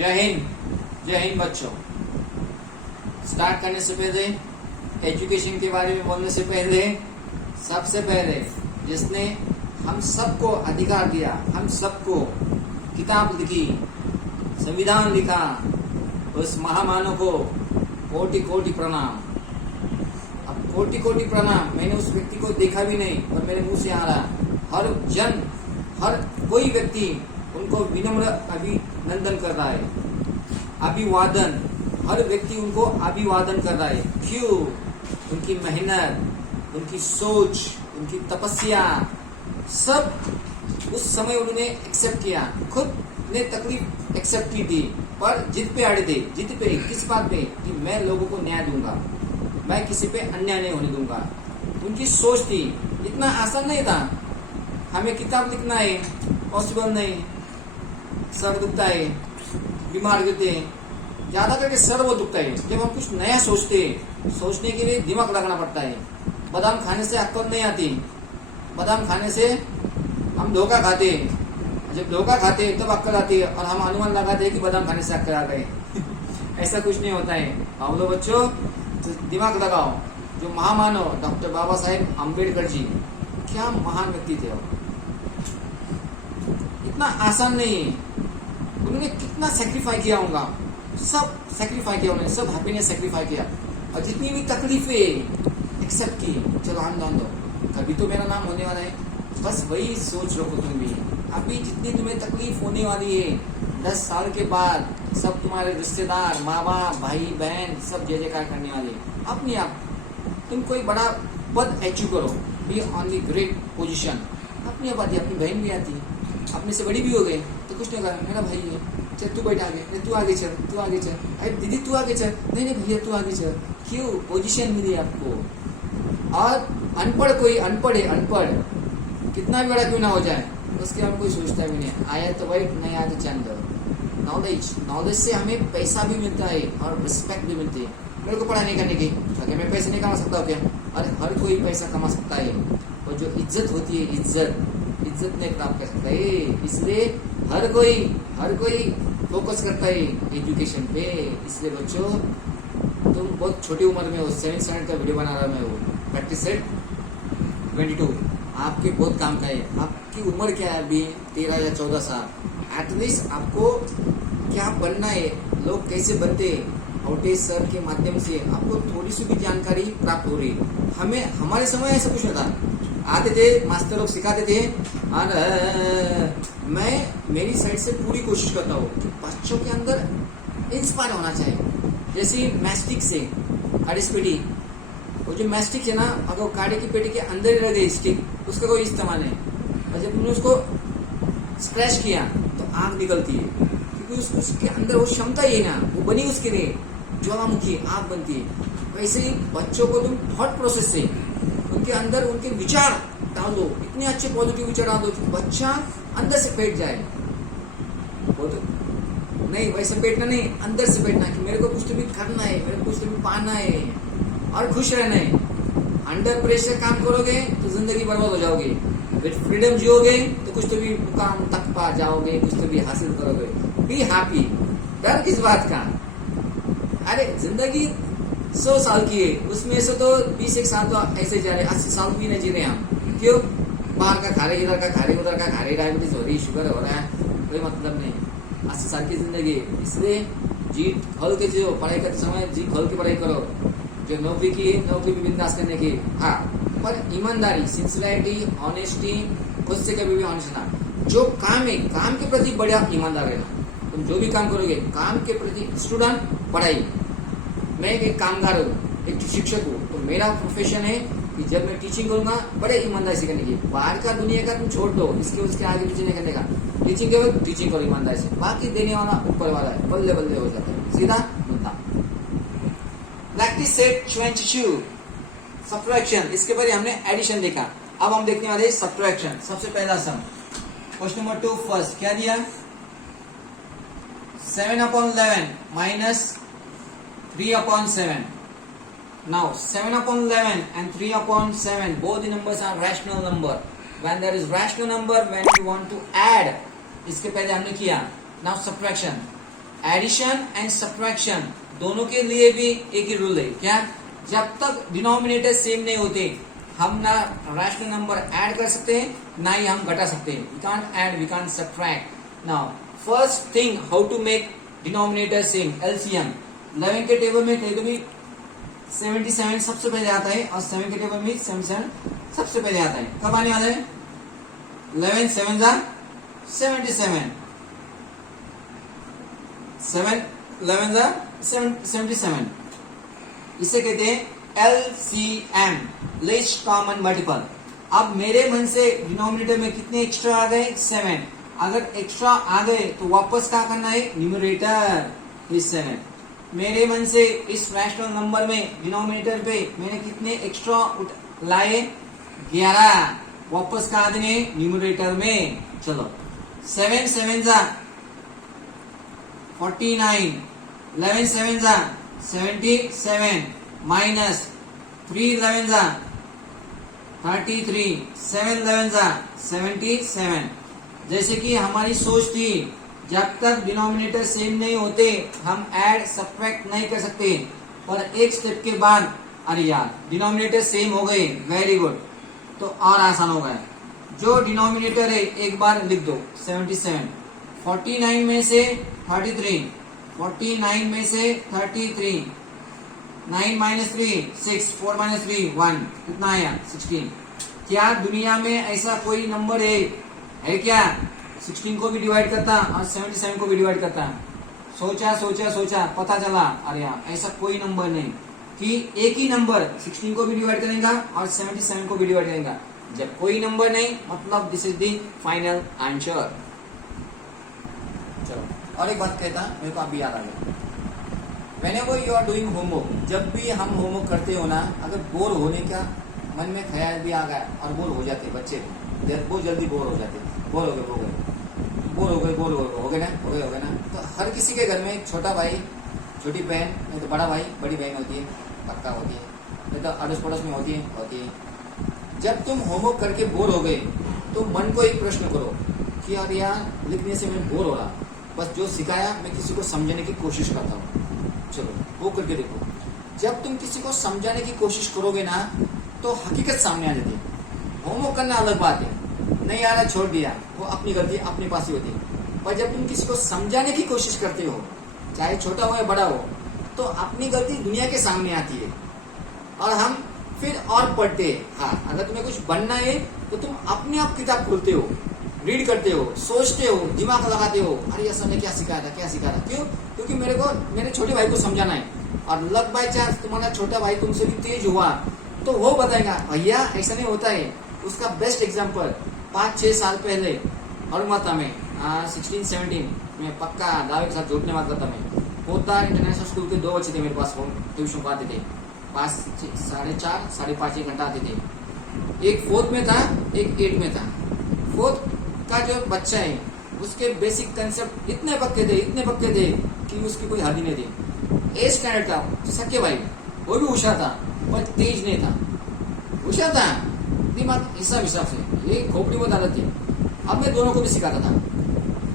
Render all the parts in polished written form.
जय हिंद बच्चों। स्टार्ट करने से पहले, एजुकेशन के बारे में बोलने से पहले, सबसे पहले जिसने हम सबको अधिकार दिया, हम सबको किताब लिखी, संविधान लिखा, उस महामानव को कोटि कोटि प्रणाम। अब कोटि कोटि प्रणाम। मैंने उस व्यक्ति को देखा भी नहीं और मेरे मुंह से आ रहा, हर कोई व्यक्ति उनको विनम्र अभिनंदन कर रहा है, अभिवादन। हर व्यक्ति उनको अभिवादन कर रहा है। क्यों? उनकी मेहनत, उनकी सोच, उनकी तपस्या, सब उस समय उन्होंने एक्सेप्ट किया। खुद ने तकलीफ एक्सेप्ट की थी, पर जिद पे अड़े थे। जिद पे किस बात पे? कि मैं लोगों को न्याय दूंगा, मैं किसी पे अन्याय नहीं होने दूंगा। उनकी सोच थी। इतना आसान नहीं था। हमें किताब लिखना है, पॉसिबल नहीं। सर दुखता है, बीमार गिरते हैं, ज्यादा करके सर वो दुखता है। जब हम कुछ नया सोचते हैं, सोचने के लिए दिमाग लगाना पड़ता है। बादाम खाने से अक्ल नहीं आती। बादाम खाने से हम धोखा खाते हैं। जब धोखा खाते हैं तब अक्ल आती है और हम अनुमान लगाते हैं कि बादाम खाने से अक्ल आ गए। ऐसा कुछ नहीं होता है। हम लोग बच्चों तो दिमाग लगाओ। जो महामानव डॉक्टर बाबा साहेब अम्बेडकर जी, क्या महान व्यक्ति थे। इतना आसान नहीं है। उन्होंने कितना सेक्रीफाई किया होगा, सब सेक्रीफाई किया उन्होंने, सब हैप्पीनेस सेक्रीफाई किया और जितनी भी तकलीफें एक्सेप्ट की। चलो आंदोलन दो, कभी तो मेरा नाम होने वाला है। बस वही सोच रखो तुम भी। अभी जितनी तुम्हें तकलीफ होने वाली है, 10 साल के बाद सब तुम्हारे रिश्तेदार, माँ बाप, भाई बहन सब जय जयकार करने वाले। अपने आप तुम कोई बड़ा पद अचीव करो, be on the great position. अपनी आप आती, अपनी बहन भी आती, अपने से बड़ी भी हो गए तो कुछ नहीं कहा, मेरा भाई है, चल तू बैठ आगे, नहीं तू आगे चल, तू आगे चल, अरे दीदी तू आगे चल, नहीं नहीं भैया तू आगे चल। क्यों? पोजीशन मिली आपको। और अनपढ़, कोई अनपढ़ है, अनपढ़ कितना भी बड़ा क्यों ना हो जाए, उसके हम कोई सोचता भी नहीं। आया तो वाइट, नहीं आया तो चंद। नॉलेज से हमें पैसा भी मिलता है और रिस्पेक्ट भी मिलती है। मेरे को पढ़ा नहीं करने की, अगर मैं पैसे नहीं कमा सकता हूँ क्या? अरे हर कोई पैसा कमा सकता है, और जो इज्जत होती है, इज्जत नहीं प्राप्त कर सकता है। इसलिए हर कोई फोकस करता है एजुकेशन पे। इसलिए बच्चों तुम बहुत छोटी उम्र में हो, 7 स्टैंडर्ड का वीडियो बना रहा मैं वो प्रैक्टिस सेट 22 आपके बहुत काम का है। आपकी उम्र क्या है अभी? 13 या 14 साल। एटलीस्ट आपको क्या बनना है, लोग कैसे बनते, आउटेज सर के माध्यम से आपको थोड़ी सी भी जानकारी प्राप्त हो रही है। हमारे समय ऐसा कुछ नहीं था। आते थे मास्टर लोग, सिखाते थे, और मैं मेरी साइड से पूरी कोशिश करता हूँ कि बच्चों के अंदर इंस्पायर होना चाहिए। जैसे मैस्टिक से काड़ी पेटी, वो जो मैस्टिक है ना, अगर काड़ी की पेटी के अंदर ही रह गई स्टिक, उसका कोई इस्तेमाल नहीं। और जब तुमने उसको स्क्रैच किया तो आग निकलती है, क्योंकि उसके अंदर वो क्षमता ही है ना, वो बनी उसके लिए ज्वालामुखी आग बनती है। वैसे ही बच्चों को तुम थॉट प्रोसेस से उनके अंदर उनके विचार डाल दो, इतने अच्छे पॉजिटिव विचार डाल दो कि बच्चा अंदर से बैठ जाए। वो तो नहीं, वैसे बैठना नहीं, अंदर से बैठना कि मेरे को कुछ तो भी करना है, मेरे को कुछ तो भी पाना है और खुश रहना है। अंडर प्रेशर काम करोगे तो जिंदगी बर्बाद हो जाओगे। विद फ्रीडम जियोगे तो कुछ तो भी मुकाम तक पा जाओगे, कुछ तो भी हासिल करोगे। Be happy. डर किस बात का? अरे जिंदगी 100 साल की है, उसमें से तो 20 साल तो ऐसे जा रहे, 80 साल भी नहीं जी रहे हम। क्यों? बाहर का खा रहे, इधर का खा रहे, उधर का खा रहे, डायबिटीज हो रही, शुगर हो रहा है, कोई मतलब नहीं। 80 साल की जिंदगी, इसलिए जी खोल के जियो। पढ़ाई करते समय जी खोल के पढ़ाई करो। जो नौकरी की, नौकरी भी बिंदास करने की, हाँ, पर ईमानदारी, सिंसियरिटी, ऑनेस्टी, खुद से कभी भी ऑनेस्ट ना। जो काम है, काम के प्रति बड़ा ईमानदार रहना। तुम जो भी काम करोगे, काम के प्रति। स्टूडेंट, पढ़ाई, मैं एक कामगार हूँ, एक शिक्षक हूँ, तो मेरा प्रोफेशन है कि जब मैं टीचिंग करूंगा बड़े ईमानदारी से करने की। बाहर का दुनिया का तुम छोड़ दो, इसके उसके आगे पीछे नहीं करने का। टीचिंग केवल टीचिंग करो ईमानदारी से, बाकी देने वाला ऊपर वाला है, बल्ले बल्ले हो जाता है। सीधा मुद्दा। Practice set 22 subtraction. इसके पहले हमने एडिशन देखा, अब हम देखने वाले सब्ट्रैक्शन। सबसे पहला सम, क्वेश्चन नंबर 2 फर्स्ट क्या दिया? 7/11 minus 3/7. Now 7/11 and 3/7, both the numbers are rational number. When there is rational number, when you want to add, इसके पहले हमने किया। Now subtraction, addition and subtraction दोनों के लिए भी एक ही रूल है। क्या? जब तक डिनोमिनेटर सेम नहीं होते हम ना रैशनल नंबर ऐड कर सकते हैं ना ही हम घटा सकते हैं। We can't add, we can't subtract. Now first thing, how to make denominator same, LCM. 11 के टेबल में कहीं तो भी 77 सबसे पहले आता है और 7 के टेबल में 77 सबसे पहले आता है। कब आने वाला है? 11 7 जा 77, 7 11 जा 77। इसे कहते हैं LCM, लीस्ट कॉमन मल्टीपल। अब मेरे मन से डिनोमिनेटर में कितने एक्स्ट्रा आ गए? 7। अगर एक्स्ट्रा आ गए तो वापस क्या करना है? Numerator is 7। मेरे मन से इस रैशनल नंबर में डिनोमिनेटर पे मैंने कितने एक्स्ट्रा लाए? 11। वापस कहा देने? न्यूमरेटर में। चलो 7 7 जा 49, 11 7 जा 77 माइनस 3 11 जा 33, 7 11 जा 77। जैसे कि हमारी सोच थी जब तक डिनोमिनेटर सेम नहीं होते हम ऐड सब्ट्रैक्ट नहीं कर सकते, पर एक स्टेप के बाद अरे यार डिनोमिनेटर सेम हो गए, वेरी गुड, तो और आसान हो गया। जो डिनोमिनेटर है एक बार लिख दो 77, 49 में से 33, 49 में से 33, 9 माइनस 3 6, 4 माइनस 3 1, कितना आया? 16। क्या दुनिया में ऐसा कोई नंबर है क्या 16 को भी डिवाइड करता और 77 को भी डिवाइड करता? सोचा सोचा सोचा, पता चला अरे यार ऐसा कोई नंबर नहीं कि एक ही नंबर 16 को भी डिवाइड करेगा और 77 को भी डिवाइड करेगा। जब कोई नंबर नहीं मतलब this is the final answer. चलो और एक बात कहता, मेरे को अभी याद आ गया। Whenever you are doing homework, जब भी हम होमवर्क करते हो ना, अगर बोर होने का मन में ख्याल भी आ गया और बोर हो जाते बच्चे बहुत जल्दी बोर हो जाते, बोर हो गए ना, तो हर किसी के घर में एक छोटा भाई छोटी बहन नहीं तो बड़ा भाई बड़ी बहन होती है, पक्का होती है, नहीं तो अड़ोस पड़ोस में होती है। जब तुम होमवर्क करके बोर हो गए तो मन को एक प्रश्न करो कि यार लिखने से मैं बोर हो रहा, बस जो सिखाया मैं किसी को समझने की कोशिश करता हूँ। चलो वो करके देखो। जब तुम किसी को समझाने की कोशिश करोगे ना तो हकीकत सामने आ जाती है। होमवर्क करना अलग बात है, नहीं आ रहा छोड़ दिया, वो अपनी गलती अपने पास ही होती है। पर जब तुम किसी को समझाने की कोशिश करते हो, चाहे छोटा हो या बड़ा हो, तो अपनी गलती दुनिया के सामने आती है और हम फिर और पढ़ते हैं। हाँ, अगर तुम्हें कुछ बनना है तो तुम अपने आप किताब खोलते हो, रीड करते हो, सोचते हो, दिमाग लगाते हो, अरे ऐसा ने क्या सिखाया था। क्यों? क्योंकि मेरे को मेरे छोटे भाई को समझाना है। और लक बाय चांस तुम्हारा छोटा भाई तुमसे भी तेज हुआ तो वो बताएगा भैया ऐसा नहीं होता है। उसका बेस्ट एग्जाम्पल 5-6 साल पहले और माता में 16-17 में पक्का दावे के साथ जोड़ने वाला था। मैं पोता इंटरनेशनल स्कूल के 2 बच्चे थे मेरे पास, ट्यूशन को आते थे, 4:30 1 घंटा आते थे। एक 4th में था, एक 8th में था। 4th का जो बच्चा है उसके बेसिक कंसेप्ट इतने पक्के थे कि उसकी कोई हद ही नहीं थी। 8th स्टैंडर्ड का सके भाई वो भी होशियार था पर तेज नहीं था, होशियार था दिमाग हिसाब से, ये खोपड़ी बहुत आदत थी। अब मैं दोनों को भी सिखाता था,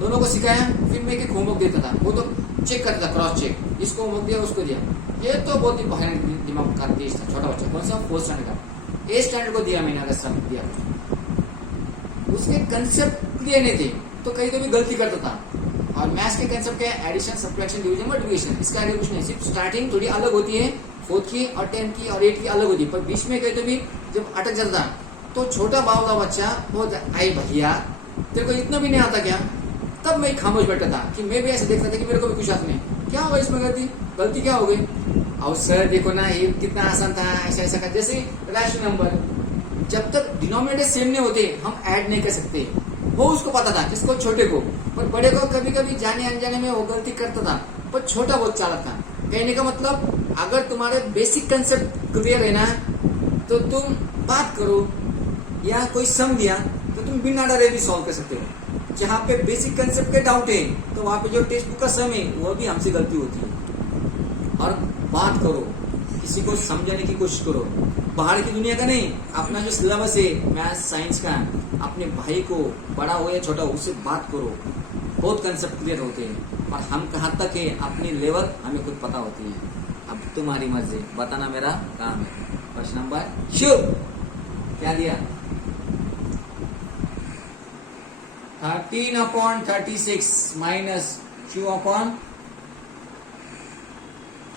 दोनों को सिखाया, फिर मैं एक होमवर्क देता था, वो तो चेक करता था, क्रॉस चेक, इसको होमवर्क दिया उसको दिया। ये तो बहुत ही भयानक दिमाग का तेज था छोटा बच्चा। कौन सा? 4th स्टैंडर्ड का। 8th स्टैंडर्ड को दिया मैंने, अगर सब दिया उसके कंसेप्ट क्लियर नहीं थे तो कहीं तो भी गलती करता था। और मैथ्स के कंसेप्ट क्या है? Addition, subtraction, division, multiplication. इसका आगे कुछ नहीं, सिर्फ स्टार्टिंग थोड़ी अलग होती है, 4th की और 10th की और 8th की अलग होती है, पर बीच में कहीं तो भी जब अटक जाता तो छोटा बावला बच्चा बहुत आई भैया तेरे को इतना भी नहीं आता क्या? तब मैं खामोश बैठा था कि मैं भी ऐसे देखता था कि मेरे को भी कुछ आता नहीं, क्या हुआ इसमें गलती क्या हो गई? और सर देखो ना ये कितना आसान था, ऐसा कर। जैसे रैशनल नंबर जब तक डिनोमिनेटर सेम नहीं होते हम ऐड नहीं कर सकते, वो उसको पता था, किसको? छोटे को। पर बड़े को कभी कभी जाने अनजाने में वो गलती करता था, पर छोटा बहुत चालाक था। कहने का मतलब अगर तुम्हारे बेसिक कंसेप्ट क्लियर है ना तो तुम बात करो या कोई सम दिया तो तुम बिना डरे भी सॉल्व कर सकते हो। जहाँ पे बेसिक कंसेप्ट के डाउट है तो वहाँ पे जो टेक्स्ट बुक का सम है वो भी हमसे गलती होती है। और बात करो, किसी को समझाने की कोशिश करो, बाहर की दुनिया का नहीं, अपना जो सिलेबस है मैथ्स साइंस का, अपने भाई को बड़ा हो या छोटा हो उससे बात करो, बहुत कंसेप्ट क्लियर होते हैं। और हम कहाँ तक है अपनी लेवल हमें खुद पता होती है। अब तुम्हारी मर्जी, बताना मेरा काम है। क्वेश्चन नंबर शुरू। क्या दिया? 13/36 minus q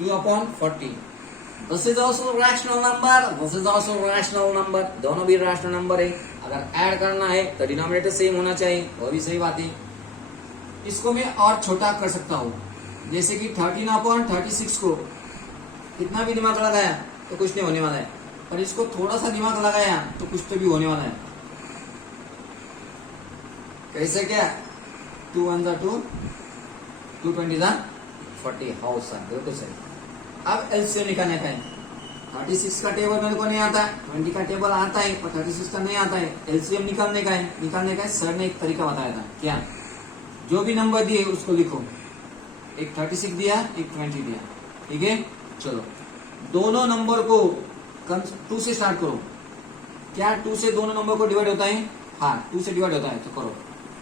upon 40. This is also rational number. This is also rational number. दोनों भी rational number है। अगर ऐड करना है तो डिनोमिनेटर सेम होना चाहिए, वो भी सही बात है। इसको मैं और छोटा कर सकता हूँ, जैसे कि 13/36 को कितना भी दिमाग लगाया तो कुछ नहीं होने वाला है, पर इसको थोड़ा सा दिमाग लगाया तो कुछ तो भी होने वाला है। कैसे? क्या 2 1 2 2 20 40। हाउ सर, बिल्कुल सही। अब एलसीएम निकालने का है। 36 का टेबल मेरे को नहीं आता, 20 का टेबल आता है पर 36 का नहीं आता है। एलसीएम निकालने का है। सर ने एक तरीका बताया था। क्या? जो भी नंबर दिए उसको लिखो। एक 36 दिया, एक 20 दिया, ठीक है। चलो दोनों नंबर को 2 से स्टार्ट करो। क्या 2 से दोनों नंबर को डिवाइड होता है? हाँ, 2 से डिवाइड होता है, तो करो।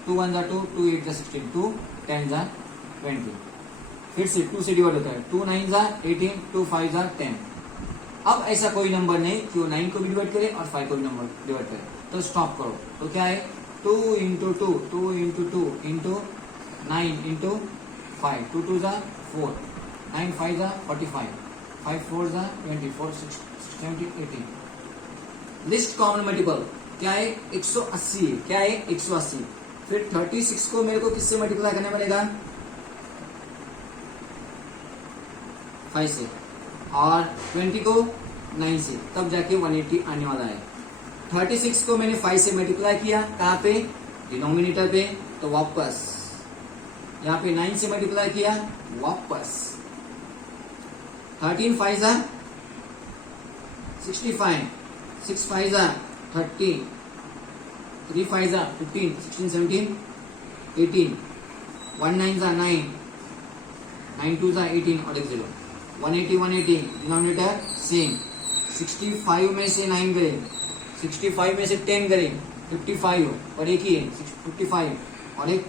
2 1 2 2 8 16 2 10 20। फिर से 2 से डिवाइड होता है। 2 9 18 2 5 10। अब ऐसा कोई नंबर नहीं कि वो 9 को भी डिवाइड करे और 5 को भी नंबर डिवाइड करे, तो स्टॉप करो। तो क्या है? 2 into 2 2 into 2 into 9 into 5 2 2 4 9 5 45 5 4 24 6 17 18। List common multiple क्या है? 180 है। क्या है? 180। फिर 36 को मेरे को किससे मल्टीप्लाई करना पड़ेगा? 5 से, और 20 को 9 से, तब जाके 180 आने वाला है। 36 को मैंने 5 से मल्टीप्लाई किया, कहाँ पे? डिनोमिनेटर पे, तो वापस यहाँ पे 9 से मल्टीप्लाई किया, वापस 13 5 65 6 5 30 3 5 15 16 17 18 1 9 9 9 2 18 और एक 0। 180 डिनोमिनेटर सेम। 65 में से 9 गए, 65 में से 10 गए, 55 और एक ही है 55 और एक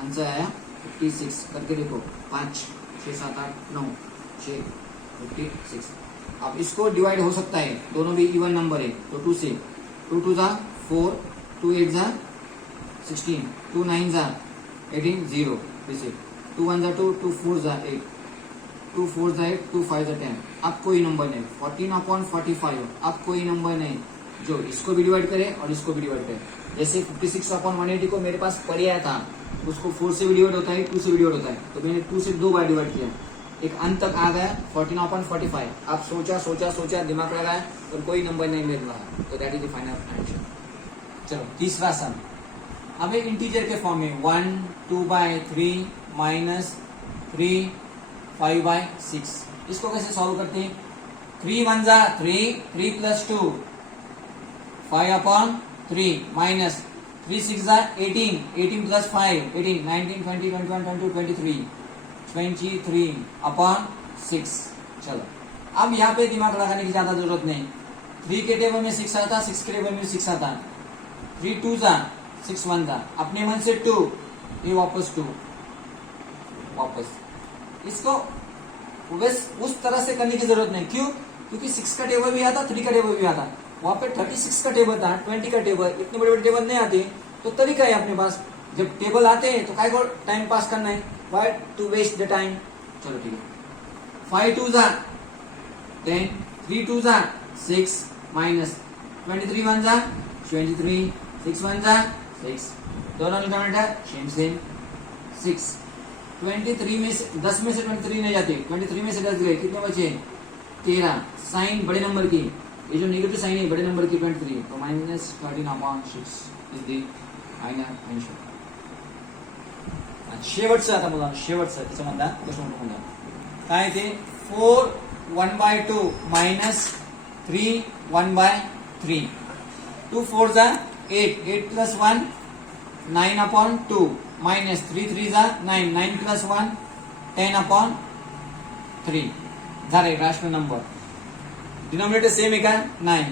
आंसर आया 56। करके देखो, 5 6 7 8 9 6 56। अब इसको डिवाइड हो सकता है, दोनों भी इवन नंबर है, तो 2 से। 2 2 4 2 8 16 2 9 18 0। फिर से 2 1 2 2 4 8 2 4 8 2 5 10। अब कोई नंबर नहीं। 14/45 अब कोई नंबर नहीं जो इसको भी डिवाइड करे और इसको भी डिवाइड करे। जैसे 56/180 को मेरे पास पढ़िया था, उसको 4 से भी डिवाइड होता है, 2 से भी डिवाइड होता है, तो मैंने 2 से 2 बार डिवाइड किया, एक अंत तक आ गया 14/45। अब सोचा दिमाग लगाया और कोई नंबर नहीं मिल रहा, तो that is the final answer. चलो तीसरा सम। अब एक इंटीजर के फॉर्म में 1 2/3 माइनस 3 5/6। इसको कैसे सॉल्व करते हैं? 3 1 3 3 प्लस 2 5/3 माइनस 3 6 18 18 प्लस 5 18 19 20 21 22 23/6। चलो अब यहाँ पे दिमाग लगाने की ज्यादा जरूरत नहीं। 3 के टेबल में 6 आता, 6 के टेबल में 6 आता, 3 2 6 1 अपने मन से 2, ये वापस 2 वापस। इसको उस तरह से करने की जरूरत नहीं। क्यों? क्योंकि 6 का टेबल भी आता, 3 का टेबल भी आता, वहां पे 36 का टेबल था, 20 का टेबल, इतने बड़े बड़े टेबल नहीं आते, तो तरीका है अपने पास। जब टेबल आते हैं तो काय को टाइम पास करना है, why to waste the time. चलो ठीक है, 5 2 10 3 2 6 माइनस 23 1 23 6 1 6, दोनों डिनोमिनेटर सेम 6। 23 में से 10 में से 23 नहीं जाते, 23 में से 10 गए, कितने बचे? 13। साइन बड़े नंबर की, ये जो नेगेटिव साइन है बड़े नंबर की 23, तो -13/6 इज द फायनल आंसर। शेवटचं आता मुलांना, शेवटचं त्याच्यामधला प्रश्न म्हणून काय ते 4 1/2 माइनस 3 1/3 2 4 8 8 प्लस 1 9/2 माइनस 3 3 9 9 प्लस 1 10/3 झाले रॅशनल नंबर। डिनॉमिनेटर सेम आहे का? नाही।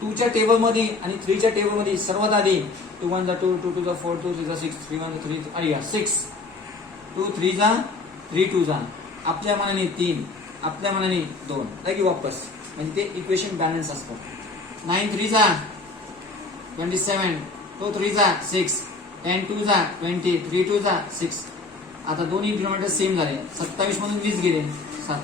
2 च्या टेबल मध्ये आणि 3 च्या टेबल मध्ये सर्वात आधी 2 1 2 2 2 4 2 6 3 1 3 अरे 6 2 3 जा 3 2 जा, आपल्या मनाने 3, आपल्या मनाने 2, लगे वापस, म्हणजे ते इक्वेशन बॅलन्स असतं. 9 3 जा 27, 2 3 जा 6, 10 2 जा 20, 3 2 जा 6. आता दोन्ही डिनॉमिनेटर सेम झाले, 27 मधून 20 गेले 7.